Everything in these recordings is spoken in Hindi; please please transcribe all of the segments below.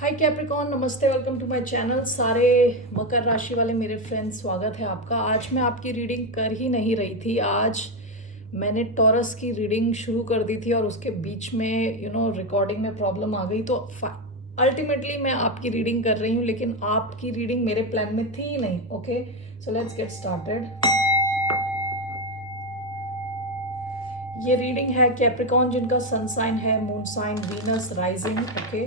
हाय कैप्रिकॉन, नमस्ते, वेलकम टू माय चैनल। सारे मकर राशि वाले मेरे फ्रेंड्स, स्वागत है आपका। आज मैं आपकी रीडिंग कर ही नहीं रही थी। आज मैंने टॉरस की रीडिंग शुरू कर दी थी और उसके बीच में रिकॉर्डिंग में प्रॉब्लम आ गई, तो अल्टीमेटली मैं आपकी रीडिंग कर रही हूँ, लेकिन आपकी रीडिंग मेरे प्लान में थी ही नहीं। Okay, so let's get started. ये रीडिंग है कैप्रिकॉन जिनका सन साइन है, moon sign, Venus, rising. Okay,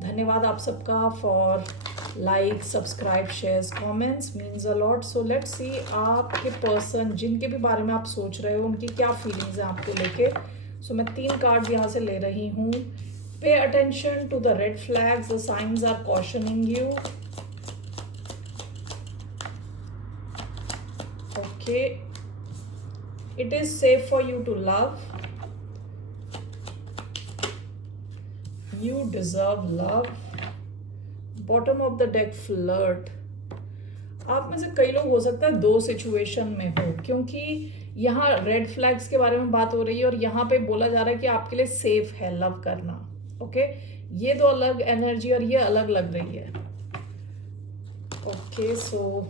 धन्यवाद आप सबका for like, subscribe, shares, comments, means a lot. So let's see आपके पर्सन जिनके भी बारे में आप सोच रहे हो उनकी क्या फीलिंग्स हैं आपको लेके। सो मैं 3 कार्ड यहाँ से ले रही हूँ। Pay attention to the red flags, the signs are cautioning you. Okay, it is safe for you to love, you deserve love, bottom of the deck, flirt। आप में से कई लोग हो सकता है 2 सिचुएशन में हो, क्योंकि यहाँ रेड फ्लैग्स के बारे में बात हो रही है और यहाँ पे बोला जा रहा है कि आपके लिए सेफ है लव करना। ओके, ये 2 अलग एनर्जी और ये अलग लग रही है। ओके, सो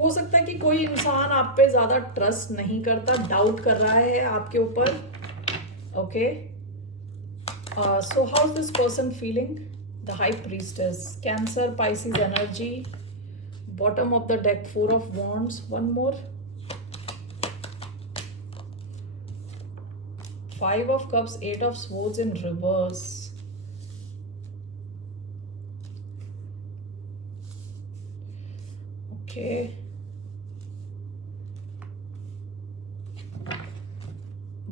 हो सकता है कि कोई इंसान आप पे ज्यादा ट्रस्ट नहीं करता, डाउट कर रहा है आपके ऊपर। Okay, so how is this person feeling? The high priestess, Cancer, Pisces energy, bottom of the deck, 4 of wands, one more, 5 of cups, 8 of swords in reverse. Okay,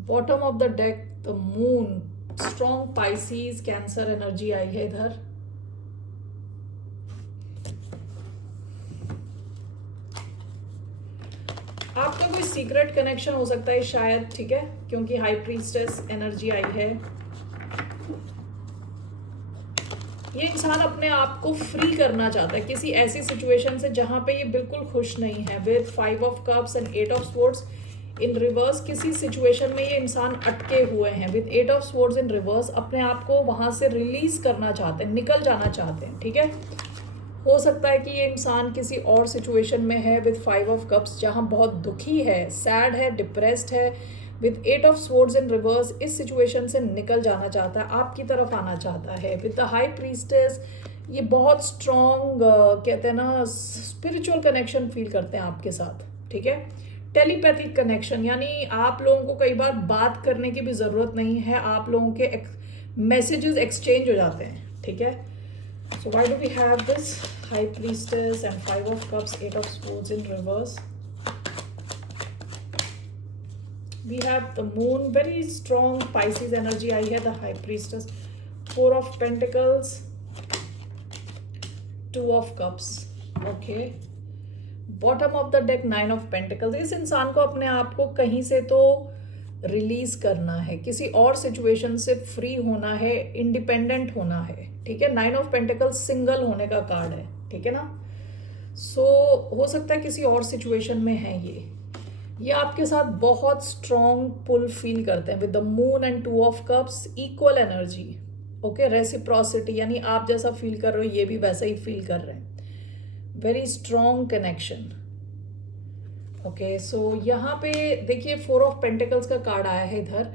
bottom of the deck, the moon, strong Pisces, Cancer energy आई है इधर। आपका कोई सीक्रेट कनेक्शन हो सकता है शायद, ठीक है, क्योंकि हाई प्रीस्टेस एनर्जी आई है। ये इंसान अपने आप को फ्री करना चाहता है किसी ऐसी सिचुएशन से जहां पे ये बिल्कुल खुश नहीं है। With 5 of cups and 8 of swords in reverse, किसी सिचुएशन में ये इंसान अटके हुए हैं। With 8 of swords in reverse, अपने आप को वहां से रिलीज करना चाहते हैं, निकल जाना चाहते हैं, ठीक है। हो सकता है कि ये इंसान किसी और सिचुएशन में है विद 5 ऑफ कप्स, जहां बहुत दुखी है, सैड है, डिप्रेस्ड है। With 8 of swords in reverse, इस सिचुएशन से निकल जाना चाहता है, आपकी तरफ आना चाहता है। विद द हाई प्रीस्टेस, ये बहुत स्ट्रॉन्ग कहते हैं ना, स्पिरिचुअल कनेक्शन फील करते हैं आपके साथ, ठीक है। टेलीपैथिक कनेक्शन, यानी आप लोगों को कई बार बात करने की भी ज़रूरत नहीं है, आप लोगों के मैसेजेस एक्सचेंज हो जाते हैं, ठीक है। So why do we have this high priestess and 5 of cups, 8 of swords in reverse? We have the moon, very strong Pisces energy आई है, the high priestess, 4 of pentacles, 2 of cups। okay, bottom of the deck, 9 of pentacles। इस इंसान को अपने आप को कहीं से तो रिलीज करना है, किसी और सिचुएशन से फ्री होना है, इंडिपेंडेंट होना है, ठीक है। 9 ऑफ पेंटिकल्स सिंगल होने का कार्ड है, ठीक है ना। सो हो सकता है किसी और सिचुएशन में है ये आपके साथ बहुत स्ट्रॉन्ग पुल फील करते हैं। With the moon and 2 of cups, equal energy. Okay, reciprocity, यानी आप जैसा फील कर रहे हो ये भी वैसा ही फील कर रहे हैं। Very strong connection. ओके, सो यहाँ पे देखिए 4 ऑफ पेंटिकल्स का कार्ड आया है इधर।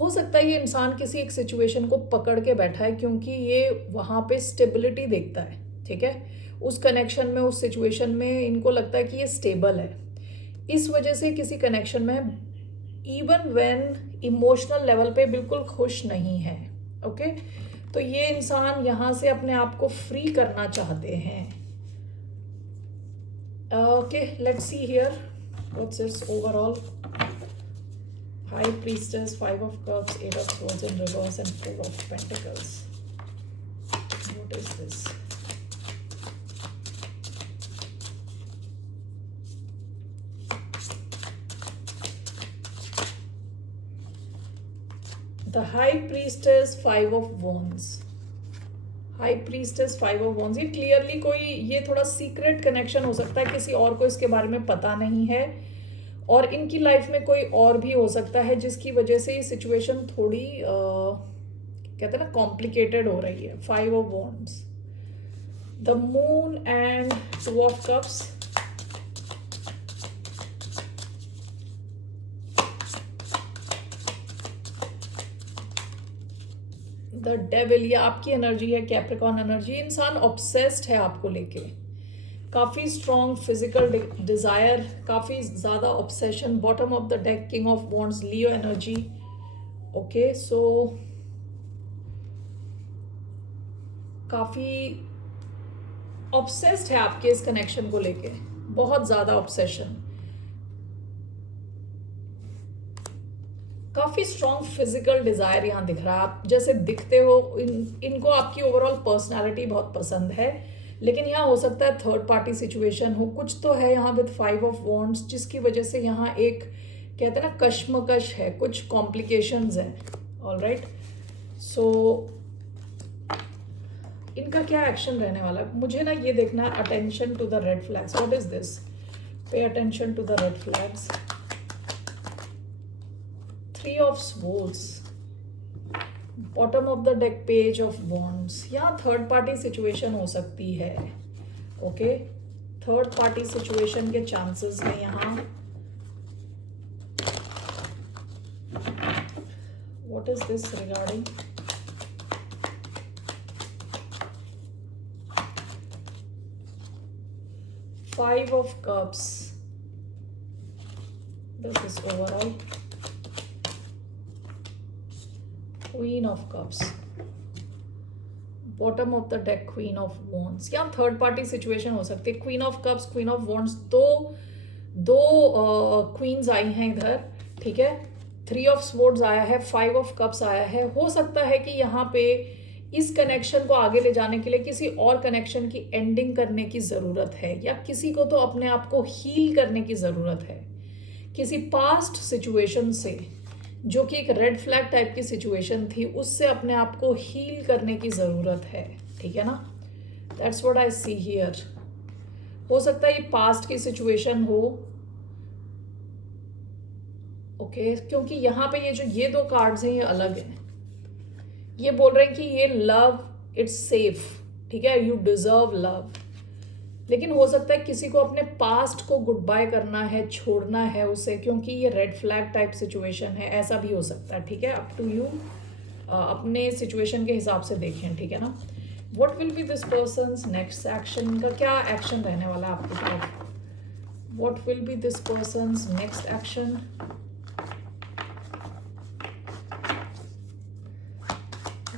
हो सकता है ये इंसान किसी एक सिचुएशन को पकड़ के बैठा है, क्योंकि ये वहाँ पे स्टेबिलिटी देखता है, ठीक है। उस कनेक्शन में, उस सिचुएशन में इनको लगता है कि ये स्टेबल है, इस वजह से किसी कनेक्शन में इवन व्हेन इमोशनल लेवल पे बिल्कुल खुश नहीं है। ओके, तो ये इंसान यहाँ से अपने आप को फ्री करना चाहते हैं। Okay, let's see here what's it's overall. High priestess, 5 of cups, 8 of swords in reverse and 4 of pentacles. What is this? The High Priestess, 5 of Wands। High priestess, 5 of wands, ये क्लियरली कोई, ये थोड़ा सीक्रेट कनेक्शन हो सकता है, किसी और को इसके बारे में पता नहीं है और इनकी लाइफ में कोई और भी हो सकता है जिसकी वजह से ये सिचुएशन थोड़ी कहते हैं ना कॉम्प्लिकेटेड हो रही है। 5 of wands, the moon and 2 of cups, the devil, ये आपकी एनर्जी है, कैप्रिकॉर्न एनर्जी। इंसान ऑब्सेस्ड है आपको लेके, काफ़ी स्ट्रॉन्ग फिजिकल डिज़ायर, काफ़ी ज़्यादा obsession. Bottom of the deck king of wands, Leo energy. Okay, so काफ़ी ऑब्सेस्ड है आपके इस कनेक्शन को लेके, बहुत ज़्यादा ऑब्सेशन, काफ़ी स्ट्रॉन्ग फिजिकल डिज़ायर यहाँ दिख रहा है। आप जैसे दिखते हो, इनको आपकी ओवरऑल पर्सनालिटी बहुत पसंद है, लेकिन यहाँ हो सकता है थर्ड पार्टी सिचुएशन हो, कुछ तो है यहाँ विद 5 ऑफ वॉन्ड्स, जिसकी वजह से यहाँ एक कहते हैं ना कश्मकश है, कुछ कॉम्प्लिकेशंस हैं। ऑलराइट, सो इनका क्या एक्शन रहने वाला है मुझे ना ये देखना है। Attention to the red flags, what is this? Pay attention to the red flags. 3 of swords, bottom of the deck page of wands. यहाँ थर्ड पार्टी सिचुएशन हो सकती है। ओके, थर्ड पार्टी सिचुएशन के चांसेस हैं यहाँ। What is this regarding? Five of Cups. This is overall. Queen of Cups. Bottom of the deck, Queen of Wands. यहाँ थर्ड पार्टी सिचुएशन हो सकती है। Queen of Cups, Queen of Wands, दो क्वींस आई हैं इधर, ठीक है। 3 ऑफ स्वॉर्ड्स आया है, 5 ऑफ कप्स आया है। हो सकता है कि यहाँ पे इस कनेक्शन को आगे ले जाने के लिए किसी और कनेक्शन की एंडिंग करने की ज़रूरत है, या किसी को तो अपने आप को हील करने की ज़रूरत है किसी पास्ट सिचुएशन से, जो कि एक रेड फ्लैग टाइप की सिचुएशन थी, उससे अपने आप को हील करने की ज़रूरत है, ठीक है ना। That's what I see here. हो सकता है ये पास्ट की सिचुएशन हो। ओके, क्योंकि यहाँ पे ये 2 कार्ड्स हैं, ये अलग हैं। ये बोल रहे हैं कि ये लव इट्स सेफ, ठीक है, यू डिजर्व लव। लेकिन हो सकता है किसी को अपने पास्ट को गुड बाय करना है, छोड़ना है उसे, क्योंकि ये रेड फ्लैग टाइप सिचुएशन है। ऐसा भी हो सकता है, ठीक है। अप टू यू, अपने सिचुएशन के हिसाब से देखें, ठीक है ना। What will be this persons next action? का क्या एक्शन रहने वाला है आपके तरफ? What will be this persons next action?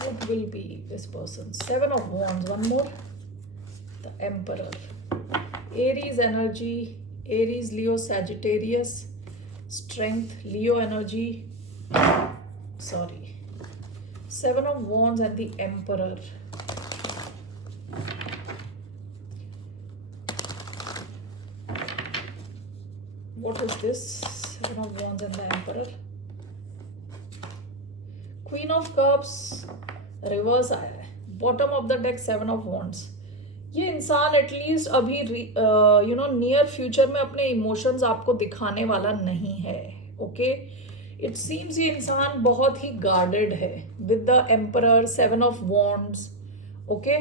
What will be this person? 7 of Wands, one more. The Emperor. Aries energy, Aries, Leo, Sagittarius. Strength, Leo energy. Sorry. 7 of Wands and the Emperor. What is this? 7 of Wands and the Emperor. Queen of Cups. Reverse आया है, bottom of the deck 7 of wands. ये इंसान एटलीस्ट अभी नियर फ्यूचर में अपने इमोशंस आपको दिखाने वाला नहीं है। ओके, इट सीम्स ये इंसान बहुत ही गार्डेड है with the emperor, 7 of wands. Okay,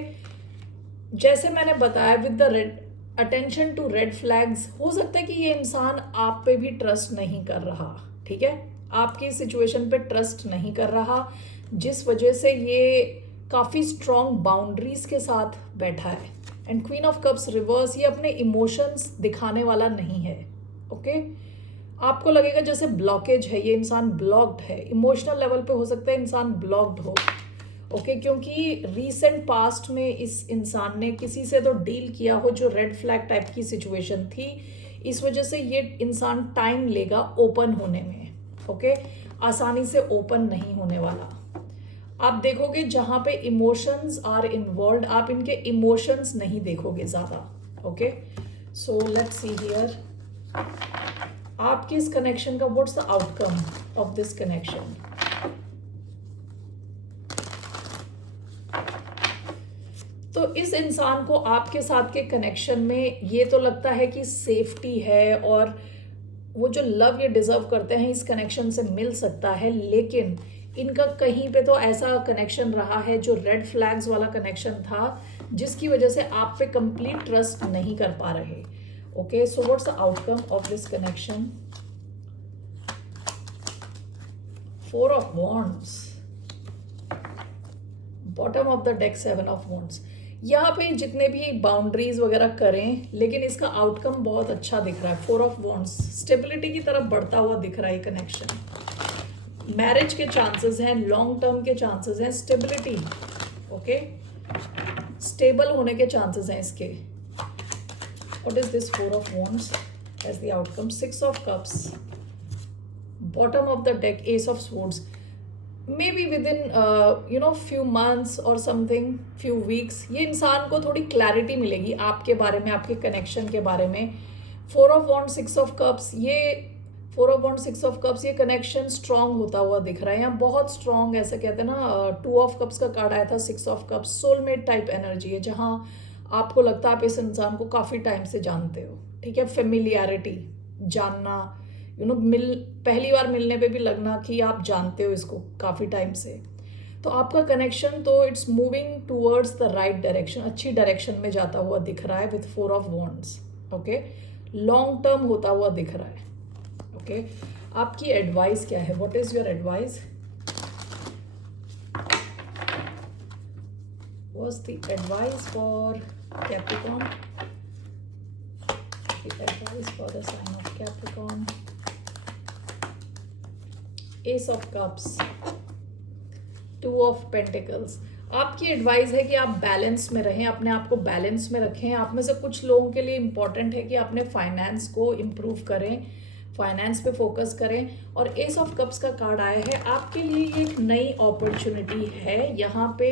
जैसे मैंने बताया with the red attention to red flags, हो सकता है कि ये इंसान आप पे भी ट्रस्ट नहीं कर रहा, ठीक है, आपकी सिचुएशन पे ट्रस्ट नहीं कर रहा, जिस वजह से ये काफ़ी स्ट्रॉन्ग बाउंड्रीज के साथ बैठा है। And queen of cups reverse, ये अपने इमोशंस दिखाने वाला नहीं है। ओके, आपको लगेगा जैसे ब्लॉकेज है, ये इंसान ब्लॉक्ड है इमोशनल लेवल पे, हो सकता है इंसान ब्लॉक्ड हो। ओके, क्योंकि रीसेंट पास्ट में इस इंसान ने किसी से तो डील किया हो जो रेड फ्लैग टाइप की सिचुएशन थी, इस वजह से ये इंसान टाइम लेगा ओपन होने में। ओके, आसानी से ओपन नहीं होने वाला। आप देखोगे जहाँ पे इमोशंस आर इन्वॉल्व, आप इनके इमोशंस नहीं देखोगे ज़्यादा। Okay, so let's see here आपके इस कनेक्शन का what's the outcome of this connection. तो इस इंसान को आपके साथ के कनेक्शन में ये तो लगता है कि सेफ्टी है, और वो जो लव ये डिजर्व करते हैं इस कनेक्शन से मिल सकता है, लेकिन इनका कहीं पे तो ऐसा कनेक्शन रहा है जो रेड फ्लैग्स वाला कनेक्शन था, जिसकी वजह से आप पे कंप्लीट ट्रस्ट नहीं कर पा रहे. Okay, so what's the outcome of this connection? 4 of Wands, bottom of the deck 7 of Wands. यहाँ पे जितने भी बाउंड्रीज वगैरह करें, लेकिन इसका आउटकम बहुत अच्छा दिख रहा है. 4 of Wands स्टेबिलिटी की तरफ बढ़ता हुआ दिख रहा है कनेक्शन. मैरिज के चांसेस हैं, लॉन्ग टर्म के चांसेस हैं, स्टेबिलिटी. ओके, स्टेबल होने के चांसेस हैं इसके. What is this 4 of Wands as the outcome? 6 of Cups, bottom of the deck Ace of Swords. Maybe within few months or something, few weeks, ये इंसान को थोड़ी क्लैरिटी मिलेगी आपके बारे में, आपके कनेक्शन के बारे में. 4 of Wands 6 of Cups, ये 4 of Wands 6 of Cups, ये कनेक्शन स्ट्रांग होता हुआ दिख रहा है यहाँ, बहुत स्ट्रांग. ऐसा कहते हैं ना, 2 of Cups का कार्ड आया था, 6 of Cups soulmate type energy है, जहाँ आपको लगता है आप इस इंसान को काफ़ी टाइम से जानते हो. ठीक है, फेमिलियरिटी, जानना, पहली बार मिलने पे भी लगना कि आप जानते हो इसको काफ़ी टाइम से. तो आपका कनेक्शन तो it's moving towards the right direction, अच्छी डायरेक्शन में जाता हुआ दिख रहा है with 4 of Wands. Okay, long term होता हुआ दिख रहा है. ओके, आपकी एडवाइस क्या है? What is your advice? What's the advice for Capricorn? The advice for the sign of Capricorn. Ace of Cups, 2 of Pentacles. आपकी एडवाइस है कि आप बैलेंस में रहें, अपने आप को बैलेंस में रखें. आप में से कुछ लोगों के लिए इम्पॉर्टेंट है कि अपने फाइनेंस को इम्प्रूव करें, फाइनेंस पे फोकस करें. और एस ऑफ कप्स का कार्ड आया है, आपके लिए ये एक नई अपॉर्चुनिटी है. यहाँ पे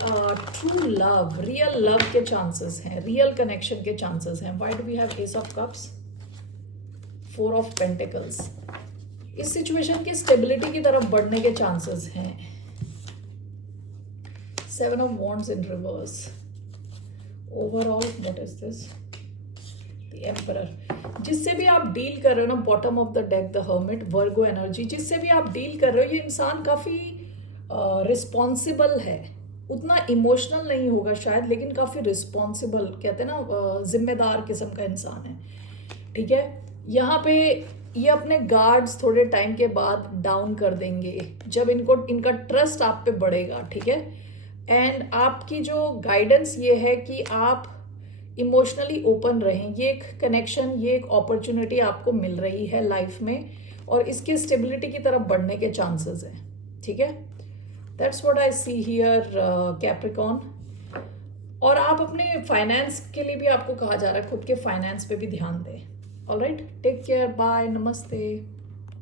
ट्रू लव, रियल लव के चांसेस हैं, रियल कनेक्शन के चांसेस हैं. Why do we have ace of cups? 4 of Pentacles. इस सिचुएशन के स्टेबिलिटी की तरफ बढ़ने के चांसेस हैं. 7 of Wands in reverse. Overall, what is this? The Emperor. जिससे भी आप डील कर रहे हो ना, bottom of the deck the hermit, Virgo energy, जिससे भी आप डील कर रहे हो, ये इंसान काफ़ी रिस्पॉन्सिबल है. उतना इमोशनल नहीं होगा शायद, लेकिन काफ़ी रिस्पॉन्सिबल, कहते हैं ना, जिम्मेदार किस्म का इंसान है. ठीक है, यहाँ पे ये अपने गार्ड्स थोड़े टाइम के बाद डाउन कर देंगे जब इनका ट्रस्ट आप पे बढ़ेगा. ठीक है, एंड आपकी जो गाइडेंस ये है कि आप इमोशनली ओपन रहें. ये एक कनेक्शन, ये एक अपॉर्चुनिटी आपको मिल रही है लाइफ में, और इसके स्टेबिलिटी की तरफ बढ़ने के चांसेस हैं. ठीक है, that's what I see here Capricorn. और आप अपने फाइनेंस के लिए भी आपको कहा जा रहा है खुद के फाइनेंस पे भी ध्यान दें. ऑलराइट, टेक केयर, बाय, नमस्ते.